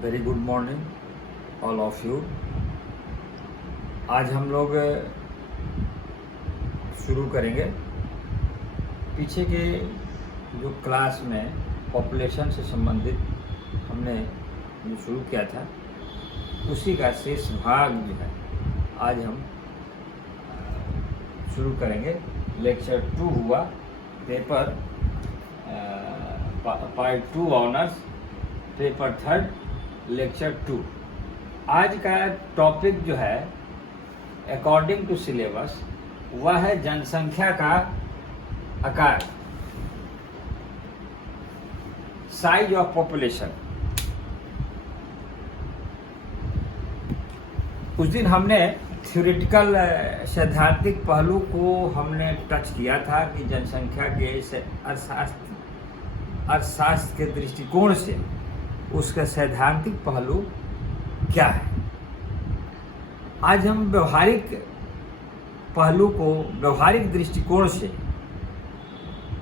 Very good morning all of you. आज हम लोग शुरू करेंगे पीछे के जो क्लास में पॉपुलेशन से संबंधित हमने जो शुरू किया था उसी का शेष भाग जो है आज हम शुरू करेंगे। लेक्चर 2 हुआ, paper part 2 honours, paper 3 lecture 2। आज का टॉपिक जो है अकॉर्डिंग टू सिलेबस वह है जनसंख्या का आकार, साइज ऑफ पॉपुलेशन। उस दिन हमने थ्योरेटिकल सैद्धांतिक पहलू को हमने टच किया था कि जनसंख्या के अर्थशास्त्र के दृष्टिकोण से उसका सैद्धांतिक पहलू क्या है। आज हम व्यवहारिक पहलू को व्यवहारिक दृष्टिकोण से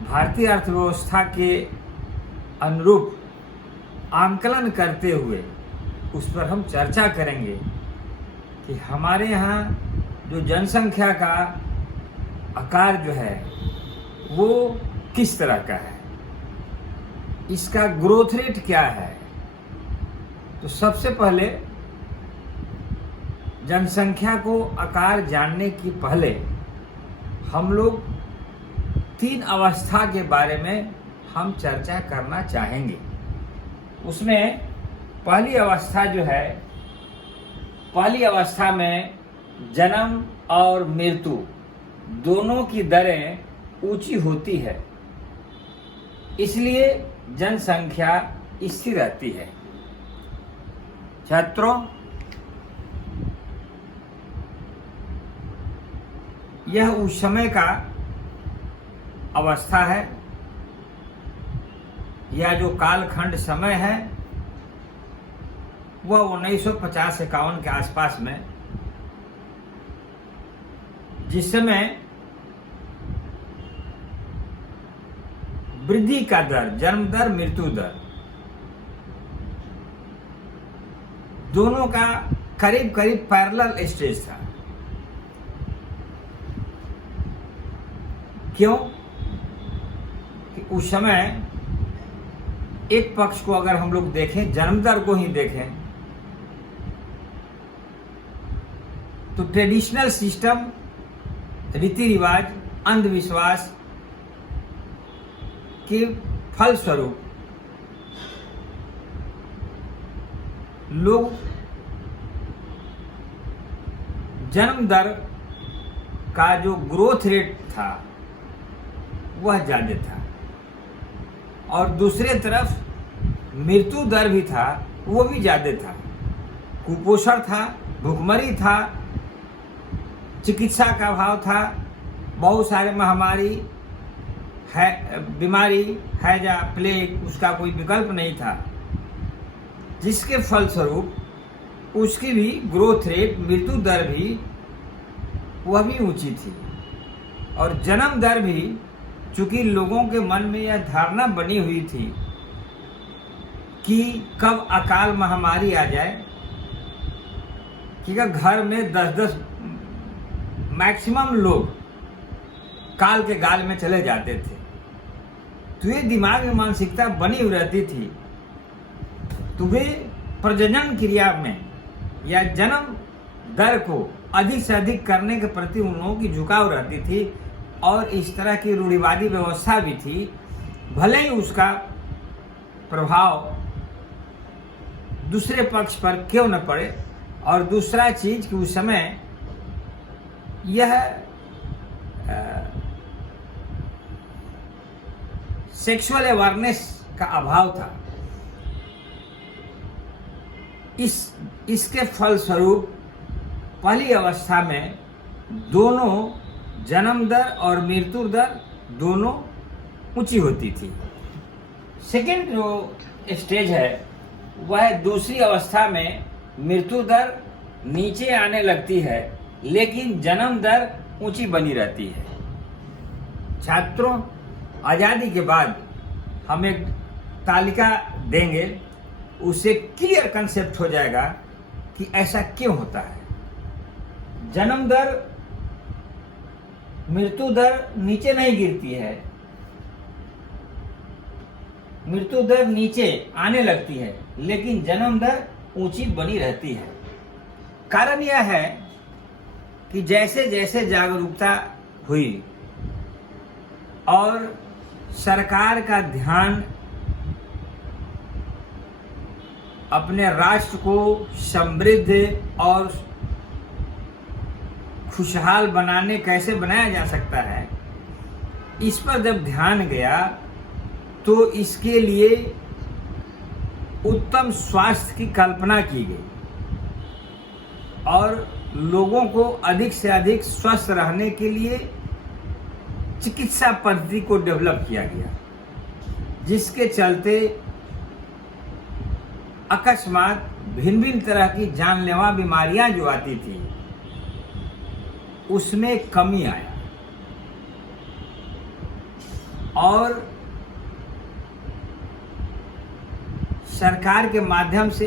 भारतीय अर्थव्यवस्था के अनुरूप आंकलन करते हुए उस पर हम चर्चा करेंगे कि हमारे यहाँ जो जनसंख्या का आकार जो है वो किस तरह का है, इसका ग्रोथ रेट क्या है। तो सबसे पहले जनसंख्या को आकार जानने की पहले हम लोग 3 अवस्था के बारे में हम चर्चा करना चाहेंगे। उसमें पहली अवस्था जो है, पहली अवस्था में जन्म और मृत्यु दोनों की दरें ऊंची होती है, इसलिए जनसंख्या स्थिर रहती है। छात्रों, यह उस समय का अवस्था है या जो कालखंड समय है वह 1950-51 के आसपास में, जिस समय वृद्धि का दर, जन्म दर, मृत्यु दर दोनों का करीब करीब पैरेलल स्टेज था। क्यों? कि उस समय एक पक्ष को अगर हम लोग देखें, जन्म दर को ही देखें, तो ट्रेडिशनल सिस्टम, रीति रिवाज, अंधविश्वास के फलस्वरूप लोग जन्म दर का जो ग्रोथ रेट था वह ज्यादा था, और दूसरे तरफ मृत्यु दर भी था, वो भी ज्यादा था। कुपोषण था, भूखमरी था, चिकित्सा का अभाव था, बहुत सारे महामारी है, बीमारी, हैजा, प्लेग, उसका कोई विकल्प नहीं था, जिसके फलस्वरूप उसकी भी ग्रोथ रेट, मृत्यु दर भी वह भी ऊंची थी। और जन्म दर भी, चूंकि लोगों के मन में यह धारणा बनी हुई थी कि कब अकाल महामारी आ जाए, कि घर में 10-10 मैक्सिमम लोग काल के गाल में चले जाते थे, तो ये दिमाग में मानसिकता बनी हुई रहती थी। तो वे प्रजनन क्रिया में या जन्म दर को अधिक से अधिक करने के प्रति उन लोगों की झुकाव रहती थी, और इस तरह की रूढ़िवादी व्यवस्था भी थी, भले ही उसका प्रभाव दूसरे पक्ष पर क्यों न पड़े। और दूसरा चीज कि उस समय यह सेक्सुअल अवेयरनेस का अभाव था। इसके फलस्वरूप पहली अवस्था में दोनों जन्म दर और मृत्यु दर दोनों ऊंची होती थी। सेकेंड जो स्टेज है वह दूसरी अवस्था में मृत्यु दर नीचे आने लगती है, लेकिन जन्म दर ऊंची बनी रहती है। छात्रों, आज़ादी के बाद हम एक तालिका देंगे उसे क्लियर कंसेप्ट हो जाएगा कि ऐसा क्यों होता है। जन्म दर मृत्यु दर नीचे नहीं गिरती है, मृत्यु दर नीचे आने लगती है, लेकिन जन्म दर ऊंची बनी रहती है। कारण यह है कि जैसे जैसे जागरूकता हुई और सरकार का ध्यान अपने राष्ट्र को समृद्ध और खुशहाल बनाने कैसे बनाया जा सकता है, इस पर जब ध्यान गया तो इसके लिए उत्तम स्वास्थ्य की कल्पना की गई और लोगों को अधिक से अधिक स्वस्थ रहने के लिए चिकित्सा पद्धति को डेवलप किया गया, जिसके चलते अकस्मात भिन्न भिन्न तरह की जानलेवा बीमारियां जो आती थी उसमें कमी आया और सरकार के माध्यम से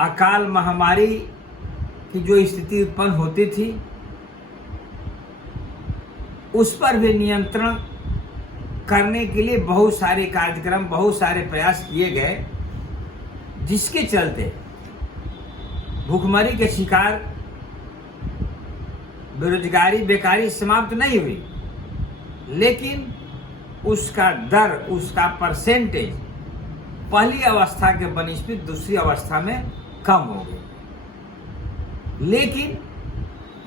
अकाल महामारी की जो स्थिति उत्पन्न होती थी उस पर भी नियंत्रण करने के लिए बहुत सारे कार्यक्रम, बहुत सारे प्रयास किए गए, जिसके चलते भूखमरी के शिकार, बेरोजगारी, बेकारी समाप्त नहीं हुई, लेकिन उसका दर, उसका परसेंटेज पहली अवस्था के बनिस्पत दूसरी अवस्था में कम हो गई। लेकिन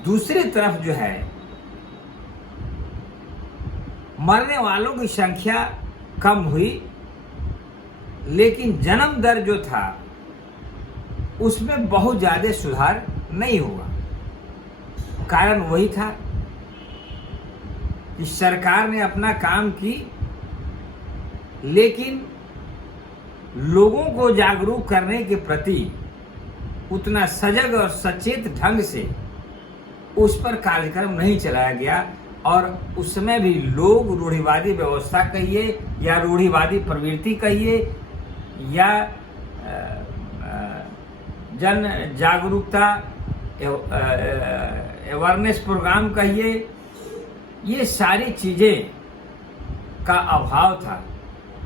दूसरी तरफ जो है मरने वालों की संख्या कम हुई, लेकिन जन्म दर जो था उसमें बहुत ज्यादा सुधार नहीं हुआ। कारण वही था कि सरकार ने अपना काम की, लेकिन लोगों को जागरूक करने के प्रति उतना सजग और सचेत ढंग से उस पर कार्यक्रम नहीं चलाया गया और उस समय भी लोग रूढ़िवादी व्यवस्था कहिए या रूढ़िवादी प्रवृत्ति कहिए या जन जागरूकता अवेयरनेस प्रोग्राम कहिए, ये सारी चीजें का अभाव था,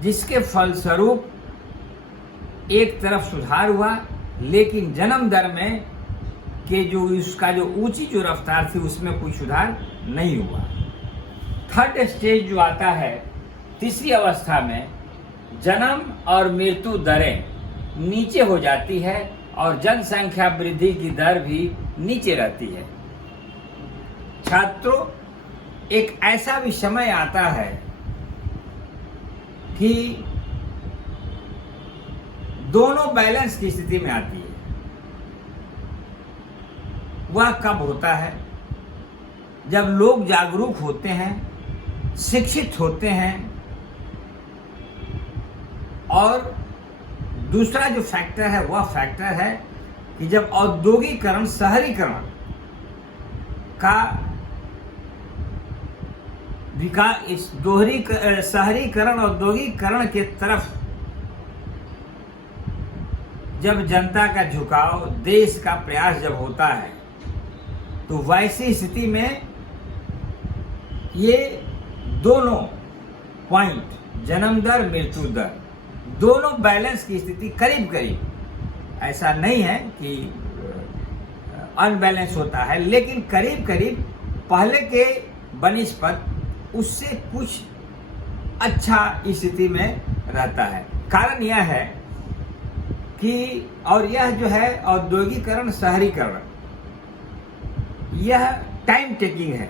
जिसके फलस्वरूप एक तरफ सुधार हुआ, लेकिन जन्म दर में के जो उसका जो ऊंची जो रफ्तार थी उसमें कोई सुधार नहीं हुआ। थर्ड स्टेज जो आता है, तीसरी अवस्था में जन्म और मृत्यु दरें नीचे हो जाती है और जनसंख्या वृद्धि की दर भी नीचे रहती है। छात्रों, एक ऐसा भी समय आता है कि दोनों बैलेंस की स्थिति में आती है। वह कब होता है? जब लोग जागरूक होते हैं, शिक्षित होते हैं और दूसरा जो फैक्टर है वह फैक्टर है कि जब औद्योगिकरण, शहरीकरण का विकास, इस शहरीकरण, औद्योगिकरण के तरफ जब जनता का झुकाव, देश का प्रयास जब होता है, तो वैसी स्थिति में ये दोनों पॉइंट, जन्म दर, मृत्यु दर, दोनों बैलेंस की स्थिति करीब करीब, ऐसा नहीं है कि अनबैलेंस होता है, लेकिन करीब करीब पहले के बनिस्पत उससे कुछ अच्छा स्थिति में रहता है। कारण यह है कि, और यह जो है औद्योगिकरण, शहरीकरण, यह टाइम टेकिंग है,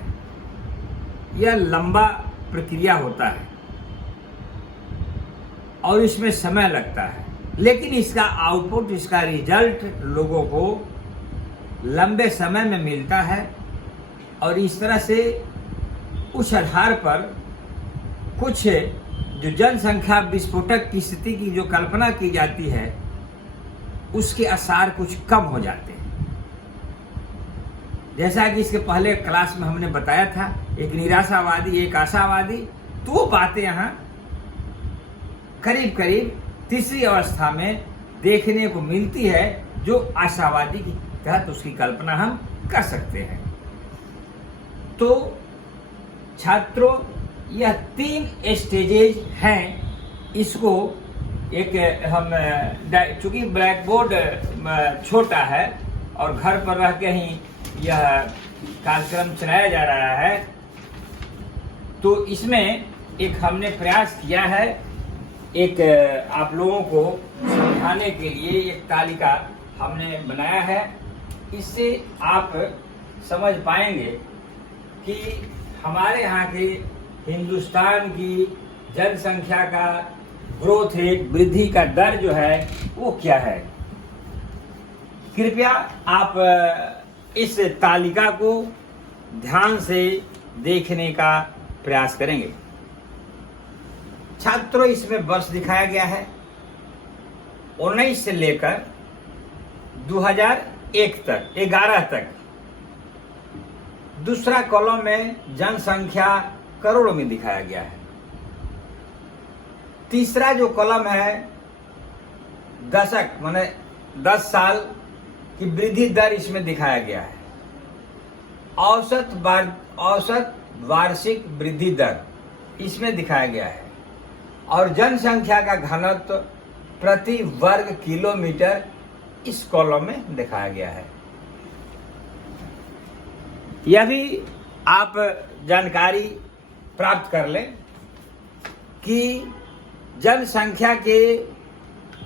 यह लंबा प्रक्रिया होता है और इसमें समय लगता है, लेकिन इसका आउटपुट, इसका रिजल्ट लोगों को लंबे समय में मिलता है। और इस तरह से उस आधार पर कुछ जो जनसंख्या विस्फोटक की स्थिति की जो कल्पना की जाती है उसके आसार कुछ कम हो जाते हैं। जैसा कि इसके पहले क्लास में हमने बताया था, एक निराशावादी, एक आशावादी, तो वो बातें यहाँ करीब करीब तीसरी अवस्था में देखने को मिलती है, जो आशावादी के तहत उसकी कल्पना हम कर सकते हैं। तो छात्रों, यह 3 स्टेजेज हैं। इसको एक हम, चूंकि ब्लैक बोर्ड छोटा है और घर पर रह के ही यह कार्यक्रम चलाया जा रहा है, तो इसमें एक हमने प्रयास किया है, एक आप लोगों को समझाने के लिए एक तालिका हमने बनाया है। इससे आप समझ पाएंगे कि हमारे यहाँ के हिंदुस्तान की जनसंख्या का ग्रोथ रेट, वृद्धि का दर जो है वो क्या है। कृपया आप इस तालिका को ध्यान से देखने का प्रयास करेंगे। छात्रों, इसमें वर्ष दिखाया गया है 19 से लेकर 2001 तक, 11 तक। दूसरा कॉलम में जनसंख्या करोड़ों में दिखाया गया है। तीसरा जो कॉलम है दशक, माने 10 साल की वृद्धि दर इसमें दिखाया गया है। औसत वार्षिक वृद्धि दर इसमें दिखाया गया है। और जनसंख्या का घनत्व प्रति वर्ग किलोमीटर इस कॉलम में दिखाया गया है। यह भी आप जानकारी प्राप्त कर लें कि जनसंख्या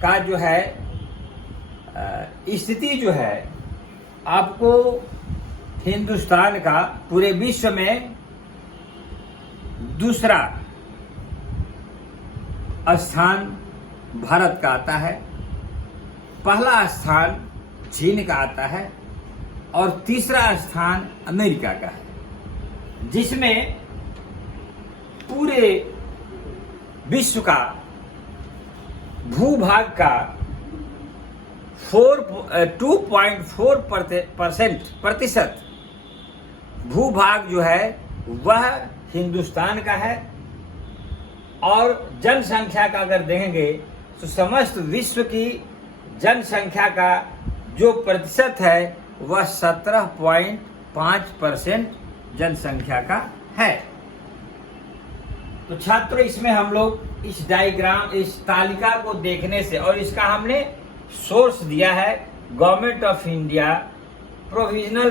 का जो है स्थिति जो है, आपको हिंदुस्तान का पूरे विश्व में दूसरा स्थान भारत का आता है, पहला स्थान चीन का आता है और तीसरा स्थान अमेरिका का है, जिसमें पूरे विश्व का भूभाग का 2.4% भूभाग जो है वह हिंदुस्तान का है। और जनसंख्या का अगर देखेंगे तो समस्त विश्व की जनसंख्या का जो प्रतिशत है वह 17.5% जनसंख्या का है। तो छात्रों, इसमें हम लोग इस डायग्राम, इस तालिका को देखने से, और इसका हमने सोर्स दिया है government of India provisional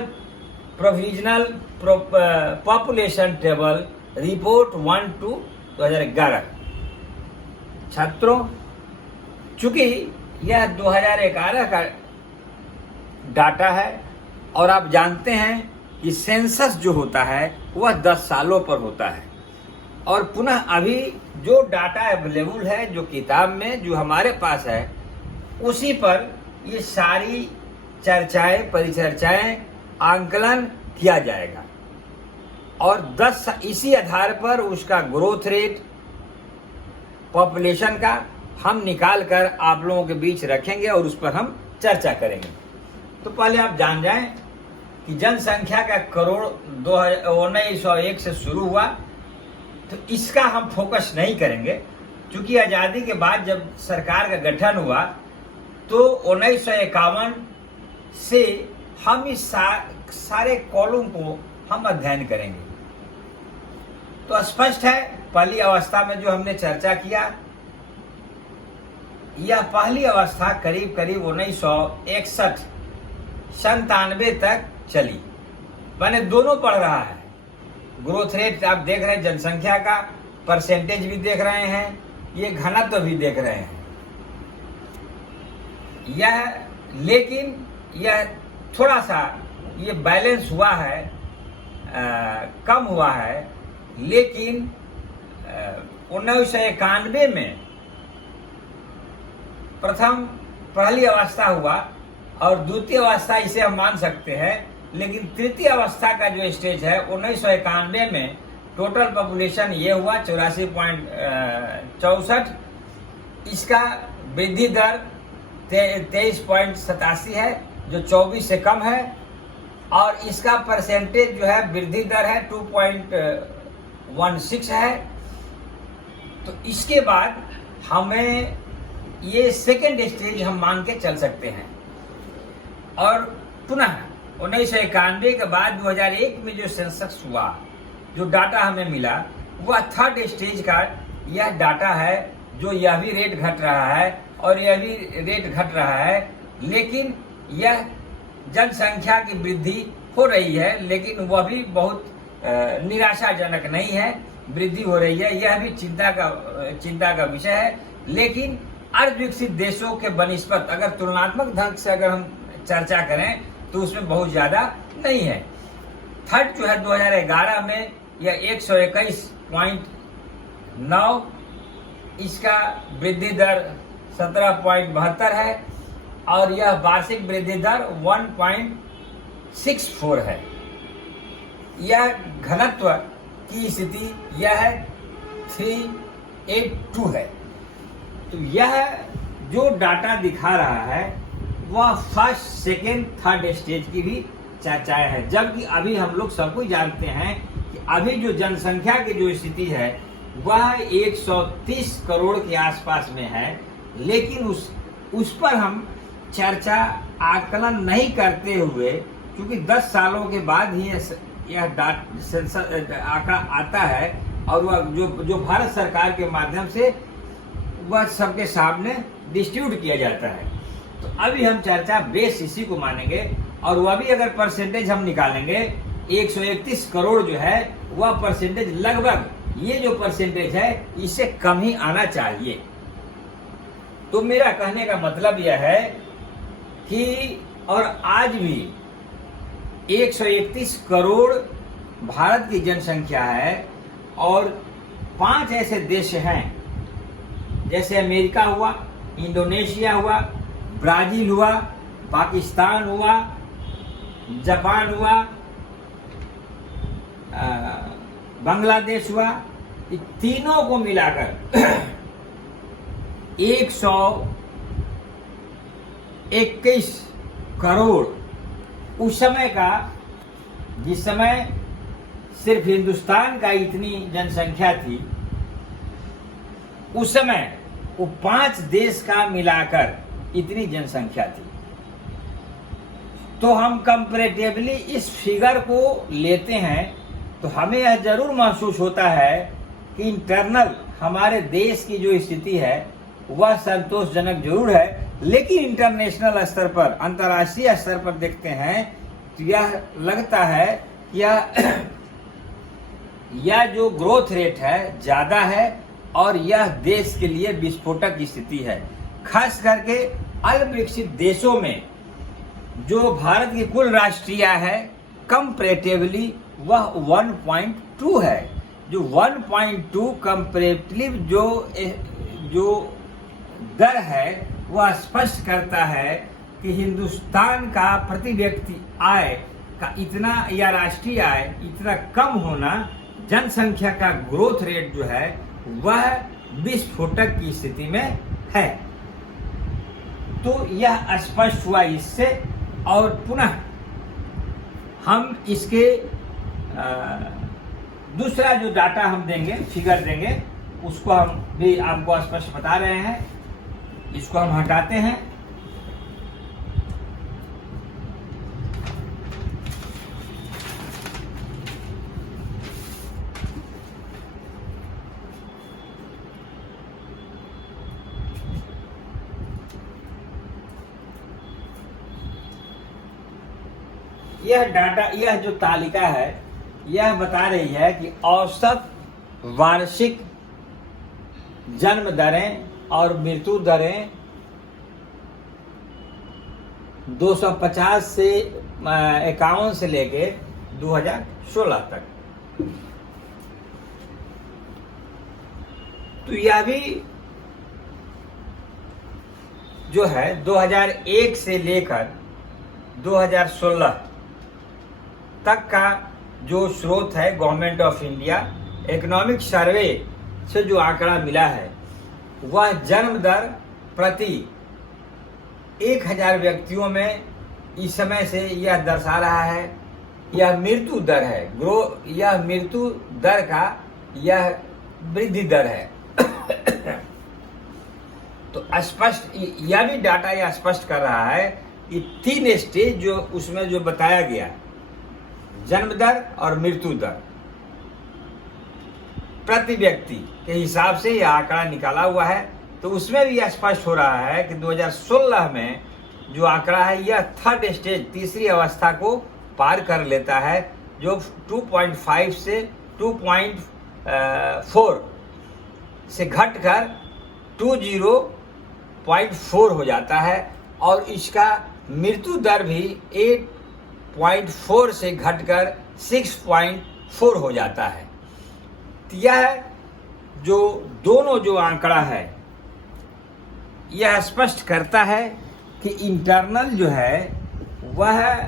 population table report 1/2011। छात्रों, चूंकि यह 2011 का डाटा है और आप जानते हैं कि सेंसस जो होता है वह 10 सालों पर होता है, और पुनः अभी जो डाटा अवेलेबल है, जो किताब में जो हमारे पास है, उसी पर ये सारी चर्चाएं, परिचर्चाएं, आंकलन किया जाएगा। और इसी आधार पर उसका ग्रोथ रेट पॉपुलेशन का हम निकाल कर आप लोगों के बीच रखेंगे और उस पर हम चर्चा करेंगे। तो पहले आप जान जाएं कि जनसंख्या का करोड़ 1901 से शुरू हुआ, तो इसका हम फोकस नहीं करेंगे, क्योंकि आज़ादी के बाद जब सरकार का गठन हुआ तो 1951 से हम इस सारे कॉलम को हम अध्ययन करेंगे। तो स्पष्ट है, पहली अवस्था में जो हमने चर्चा किया, यह पहली अवस्था करीब 1961-97 तक चली। मैंने दोनों पढ़ रहा है, ग्रोथ रेट आप देख रहे हैं, जनसंख्या का परसेंटेज भी देख रहे हैं, ये घनत्व भी देख रहे हैं। लेकिन यह थोड़ा सा ये बैलेंस हुआ है, कम हुआ है। लेकिन 1991 में पहली अवस्था हुआ और द्वितीय अवस्था इसे हम मान सकते हैं। लेकिन तृतीय अवस्था का जो स्टेज है 1991 में टोटल पॉपुलेशन ये हुआ 84.64। इसका वृद्धि दर 23.87 है, जो 24 से कम है। और इसका परसेंटेज जो है वृद्धि दर है 2.16 है। तो इसके बाद हमें ये सेकेंड स्टेज हम मान के चल सकते हैं। और पुनः 1991 के बाद 2001 में जो सेंसस हुआ, जो डाटा हमें मिला, वह थर्ड स्टेज का यह डाटा है, जो यह भी रेट घट रहा है और यह भी रेट घट रहा है, लेकिन यह जनसंख्या की वृद्धि हो रही है, लेकिन वह भी बहुत निराशाजनक नहीं है। वृद्धि हो रही है, यह भी चिंता का विषय है, लेकिन अर्ध विकसित देशों के बनिस्पत अगर तुलनात्मक ढंग से अगर हम चर्चा करें तो उसमें बहुत ज्यादा नहीं है। थर्ड जो है 2011 में यह 121.9, इसका वृद्धि दर 17.72 है और यह वार्षिक वृद्धि दर 1.64 है। यह घनत्व की स्थिति यह 382 है। तो यह जो डाटा दिखा रहा है वह फर्स्ट, सेकेंड, थर्ड स्टेज की भी चर्चाएं है, जबकि अभी हम लोग सबको जानते हैं कि अभी जो जनसंख्या की जो स्थिति है वह 130 करोड़ के आसपास में है, लेकिन उस पर हम चर्चा आकलन नहीं करते हुए, क्योंकि 10 सालों के बाद ही यह आंकड़ा आता है और वह जो भारत सरकार के माध्यम से वह सबके सामने डिस्ट्रीब्यूट किया जाता है। तो अभी हम चर्चा बेस इसी को मानेंगे, और वह भी अगर परसेंटेज हम निकालेंगे 131 करोड़ जो है वह परसेंटेज लगभग, ये जो परसेंटेज है इससे कम ही आना चाहिए। तो मेरा कहने का मतलब यह है कि और आज भी 131 करोड़ भारत की जनसंख्या है, और 5 ऐसे देश हैं जैसे अमेरिका हुआ, इंडोनेशिया हुआ, ब्राजील हुआ, पाकिस्तान हुआ, जापान हुआ, बांग्लादेश हुआ, इन तीनों को मिलाकर 121 करोड़ उस समय का, जिस समय सिर्फ हिंदुस्तान का इतनी जनसंख्या थी, उस समय वो 5 देश का मिलाकर इतनी जनसंख्या थी। तो हम कंपैरेटिवली इस फिगर को लेते हैं तो हमें यह जरूर महसूस होता है कि इंटरनल हमारे देश की जो स्थिति है वह संतोषजनक जरूर है, लेकिन इंटरनेशनल स्तर पर, अंतर्राष्ट्रीय स्तर पर देखते हैं तो यह लगता है कि यह जो ग्रोथ रेट है ज्यादा है और यह देश के लिए विस्फोटक स्थिति है। खास करके अल्प विकसित देशों में जो भारत की कुल राष्ट्रीय है कंपैरेटिवली वह 1.2 है। जो 1.2 कंपैरेटिवली जो दर है वह स्पष्ट करता है कि हिंदुस्तान का प्रति व्यक्ति आय का इतना, या राष्ट्रीय आय इतना कम होना, जनसंख्या का ग्रोथ रेट जो है वह विस्फोटक की स्थिति में है। तो यह स्पष्ट हुआ इससे, और पुनः हम इसके दूसरा जो डाटा हम देंगे, फिगर देंगे, उसको हम भी आपको स्पष्ट बता रहे हैं। इसको हम हटाते हैं। यह डाटा, यह जो तालिका है यह बता रही है कि औसत वार्षिक जन्म दरें और मृत्यु दरें 250 से 51 से लेके 2016 तक। तो यह भी जो है 2001 से लेकर 2016 तक का जो स्रोत है government of India economic survey से जो आंकड़ा मिला है वह जन्म दर प्रति 1000 व्यक्तियों में इस समय से यह दर्शा रहा है। यह मृत्यु दर है, यह मृत्यु दर का यह वृद्धि दर है। तो स्पष्ट यह भी डाटा यह स्पष्ट कर रहा है कि 3 स्टेज जो उसमें जो बताया गया, जन्म दर और मृत्यु दर, प्रति व्यक्ति के हिसाब से यह आंकड़ा निकाला हुआ है। तो उसमें भी यह स्पष्ट हो रहा है कि 2016 में जो आंकड़ा है यह 3rd स्टेज, तीसरी अवस्था को पार कर लेता है, जो 2.5 से 2.4 से घटकर 20.4 हो जाता है, और इसका मृत्यु दर भी 8.4 से घटकर 6.4 हो जाता है। यह जो दोनों जो आंकड़ा है यह स्पष्ट करता है कि इंटरनल जो है वह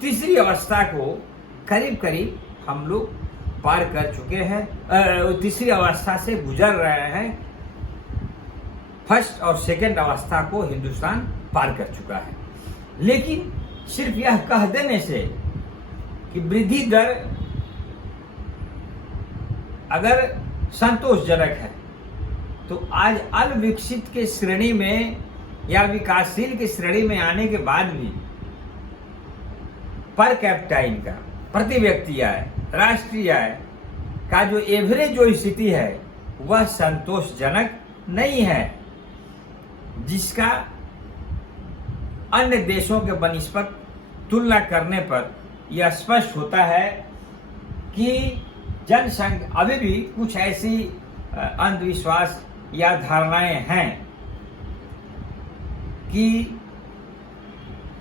तीसरी अवस्था को करीब करीब हम लोग पार कर चुके हैं, तीसरी अवस्था से गुजर रहे हैं। फर्स्ट और सेकंड अवस्था को हिंदुस्तान पार कर चुका है। लेकिन सिर्फ यह कह देने से कि वृद्धि दर अगर संतोषजनक है, तो आज अल्पविकसित के श्रेणी में या विकासशील की श्रेणी में आने के बाद भी पर कैपिटा इनकम, प्रति व्यक्ति आय, राष्ट्रीय आय का जो एवरेज जो स्थिति है वह संतोषजनक नहीं है, जिसका अन्य देशों के बनिस्पत तुलना करने पर यह स्पष्ट होता है कि जनसंख्या अभी भी कुछ ऐसी अंधविश्वास या धारणाएं हैं कि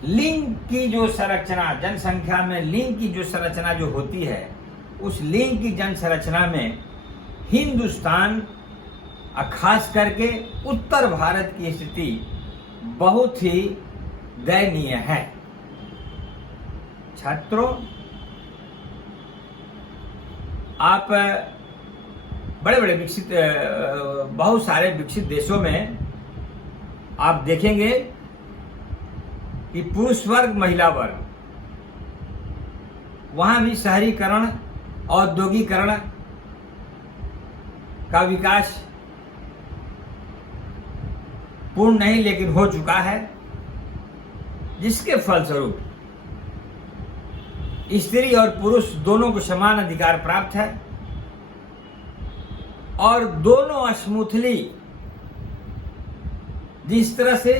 लिंग की जो संरचना, जनसंख्या में लिंग की जो संरचना जो होती है, उस लिंग की जनसंरचना में हिंदुस्तान खास करके उत्तर भारत की स्थिति बहुत ही दयनीय है। छात्रों, आप बड़े बड़े विकसित, बहुत सारे विकसित देशों में आप देखेंगे कि पुरुष वर्ग, महिला वर्ग, वहां भी शहरीकरण, औद्योगिकरण का विकास पूर्ण नहीं लेकिन हो चुका है, जिसके फलस्वरूप स्त्री और पुरुष दोनों को समान अधिकार प्राप्त है और दोनों स्मूथली, जिस तरह से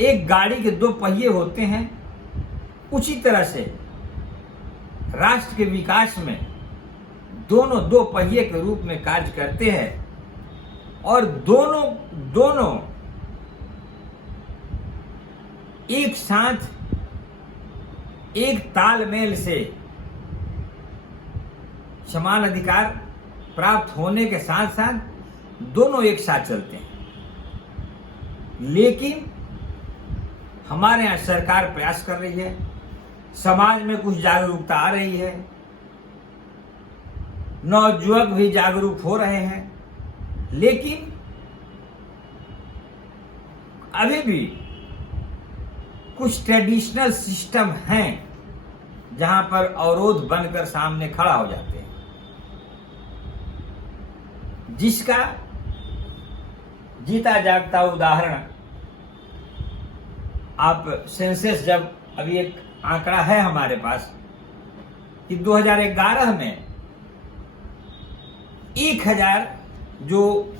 एक गाड़ी के 2 पहिए होते हैं, उसी तरह से राष्ट्र के विकास में दोनों 2 पहिए के रूप में कार्य करते हैं और दोनों एक साथ एक तालमेल से समान अधिकार प्राप्त होने के साथ साथ दोनों एक साथ चलते हैं। लेकिन हमारे यहाँ सरकार प्रयास कर रही है, समाज में कुछ जागरूकता आ रही है, नवयुवक भी जागरूक हो रहे हैं, लेकिन अभी भी कुछ ट्रेडिशनल सिस्टम हैं जहां पर अवरोध बनकर सामने खड़ा हो जाते हैं, जिसका जीता जागता उदाहरण आप सेंसस, जब अभी एक आंकड़ा है हमारे पास कि 2011 में 1000 जो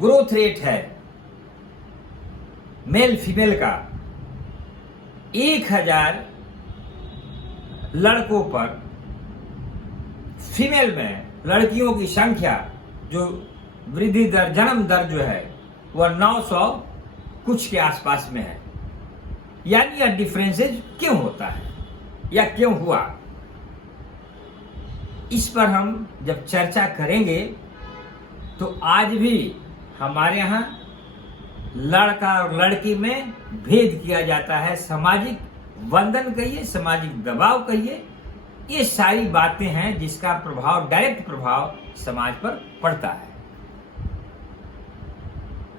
ग्रोथ रेट है मेल फीमेल का, 1000 लड़कों पर, फीमेल में लड़कियों की संख्या जो वृद्धि दर, जन्म दर जो है वह 900 कुछ के आसपास में है। यानी यह डिफरेंसेज क्यों होता है या क्यों हुआ, इस पर हम जब चर्चा करेंगे तो आज भी हमारे यहाँ लड़का और लड़की में भेद किया जाता है, सामाजिक बंधन कहिए, सामाजिक दबाव कहिए, ये सारी बातें हैं जिसका प्रभाव, डायरेक्ट प्रभाव समाज पर पड़ता है।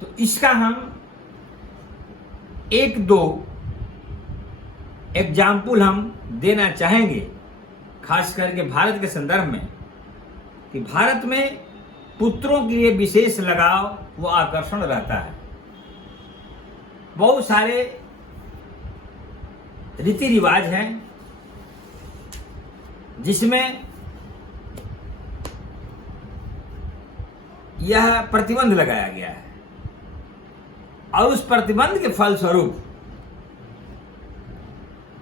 तो इसका हम 1-2 एग्जाम्पल हम देना चाहेंगे, खास करके भारत के संदर्भ में, कि भारत में पुत्रों के लिए विशेष लगाव वो आकर्षण रहता है। बहुत सारे रीति रिवाज हैं जिसमें यह प्रतिबंध लगाया गया है और उस प्रतिबंध के फलस्वरूप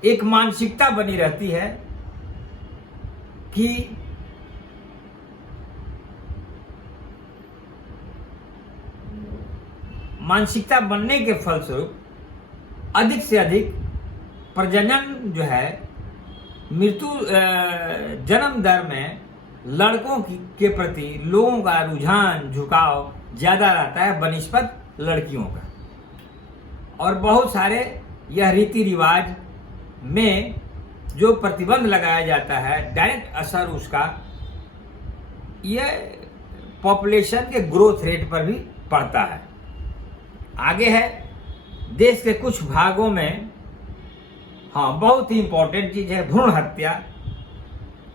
एक मानसिकता बनी रहती है कि मानसिकता बनने के फलस्वरूप अधिक से अधिक प्रजनन जो है मृत्यु जन्म दर में लड़कों के प्रति लोगों का रुझान झुकाव ज्यादा रहता है बनिस्बत लड़कियों का। और बहुत सारे यह रीति रिवाज में जो प्रतिबंध लगाया जाता है डायरेक्ट असर उसका यह पॉपुलेशन के ग्रोथ रेट पर भी पड़ता है। आगे है देश के कुछ भागों में बहुत ही इंपॉर्टेंट चीज है भ्रूण हत्या।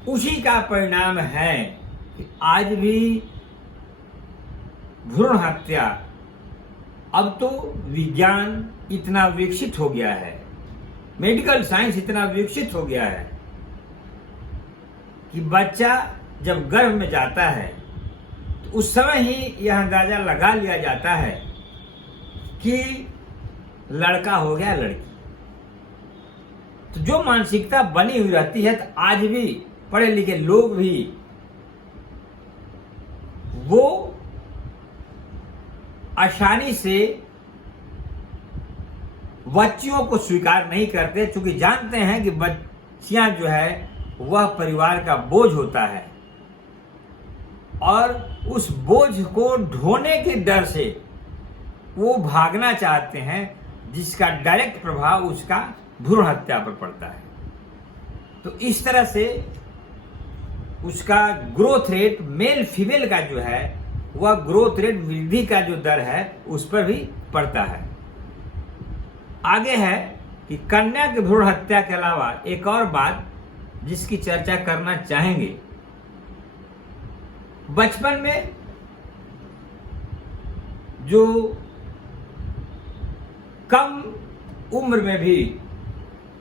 उसी का परिणाम है कि आज भी भ्रूण हत्या, अब तो विज्ञान इतना विकसित हो गया है, मेडिकल साइंस इतना विकसित हो गया है कि बच्चा जब गर्भ में जाता है तो उस समय ही यह अंदाजा लगा लिया जाता है कि लड़का हो गया लड़की। तो जो मानसिकता बनी हुई रहती है, तो आज भी पढ़े लिखे लोग भी वो आसानी से बच्चियों को स्वीकार नहीं करते, क्योंकि जानते हैं कि बच्चियां जो है वह परिवार का बोझ होता है और उस बोझ को ढोने के डर से वो भागना चाहते हैं, जिसका डायरेक्ट प्रभाव उसका भ्रूण हत्या पर पड़ता है। तो इस तरह से उसका ग्रोथ रेट मेल फीमेल का जो है वह ग्रोथ रेट वृद्धि का जो दर है उस पर भी पड़ता है। आगे है कि कन्या के भ्रूण हत्या के अलावा एक और बात जिसकी चर्चा करना चाहेंगे, बचपन में जो कम उम्र में भी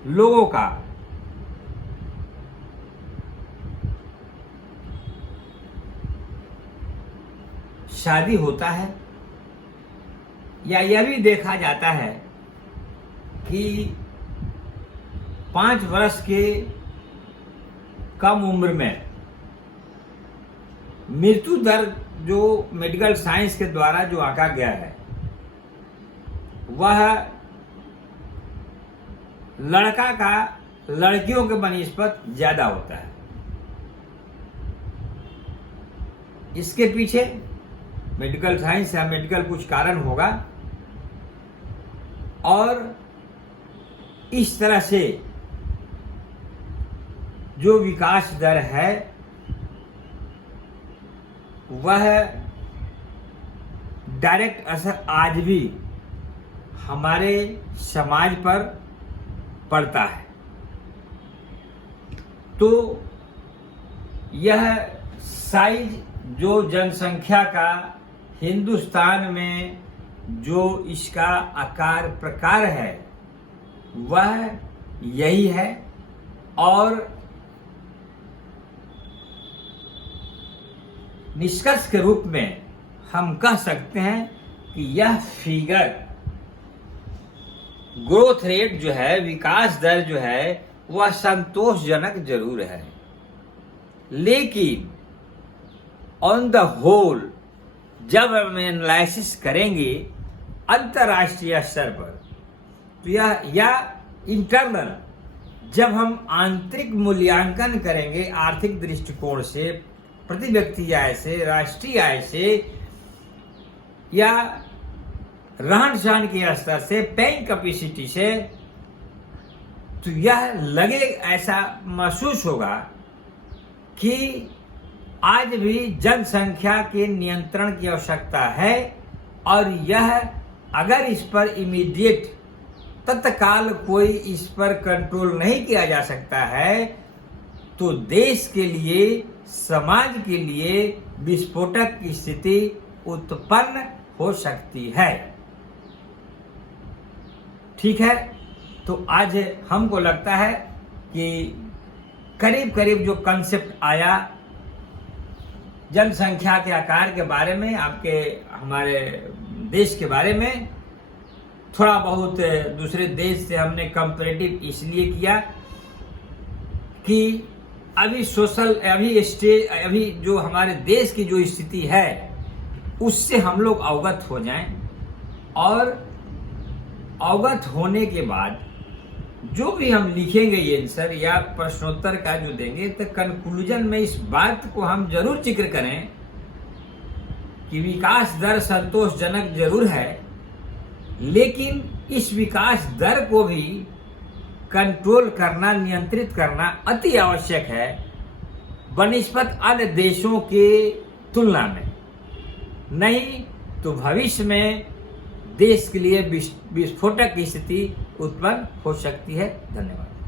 लोगों का शादी होता है, या यह भी देखा जाता है कि 5 वर्ष के कम उम्र में मृत्यु दर जो मेडिकल साइंस के द्वारा जो आंका गया है वह लड़का का लड़कियों के बनिस्बत ज्यादा होता है। इसके पीछे मेडिकल साइंस या मेडिकल कुछ कारण होगा और इस तरह से जो विकास दर है वह डायरेक्ट असर आज भी हमारे समाज पर पड़ता है। तो यह साइज जो जनसंख्या का हिंदुस्तान में जो इसका आकार प्रकार है वह यही है और निष्कर्ष के रूप में हम कह सकते हैं कि यह फिगर ग्रोथ रेट जो है विकास दर जो है वह संतोषजनक जरूर है, लेकिन ऑन द होल जब हम एनालिसिस करेंगे अंतर्राष्ट्रीय स्तर पर तो या इंटरनल जब हम आंतरिक मूल्यांकन करेंगे आर्थिक दृष्टिकोण से, प्रति व्यक्ति आय से, राष्ट्रीय आय से या रहन सहन के स्तर से, पेइंग कैपेसिटी से, तो यह लगे ऐसा महसूस होगा कि आज भी जनसंख्या के नियंत्रण की आवश्यकता है और यह अगर इस पर इमीडिएट तत्काल कोई इस पर कंट्रोल नहीं किया जा सकता है तो देश के लिए, समाज के लिए विस्फोटक की स्थिति उत्पन्न हो सकती है। ठीक है, तो आज हमको लगता है कि करीब करीब जो कंसेप्ट आया जनसंख्या के आकार के बारे में, आपके हमारे देश के बारे में, थोड़ा बहुत दूसरे देश से हमने कंपैरेटिव इसलिए किया कि अभी जो हमारे देश की जो स्थिति है उससे हम लोग अवगत हो जाएं, और अवगत होने के बाद जो भी हम लिखेंगे ये आंसर या प्रश्नोत्तर का जो देंगे, तो कंक्लूजन में इस बात को हम जरूर जिक्र करें कि विकास दर संतोषजनक जरूर है, लेकिन इस विकास दर को भी कंट्रोल करना, नियंत्रित करना अति आवश्यक है बनिस्बत अन्य देशों के तुलना में। नहीं तो भविष्य में देश के लिए विस्फोटक स्थिति उत्पन्न हो सकती है। धन्यवाद।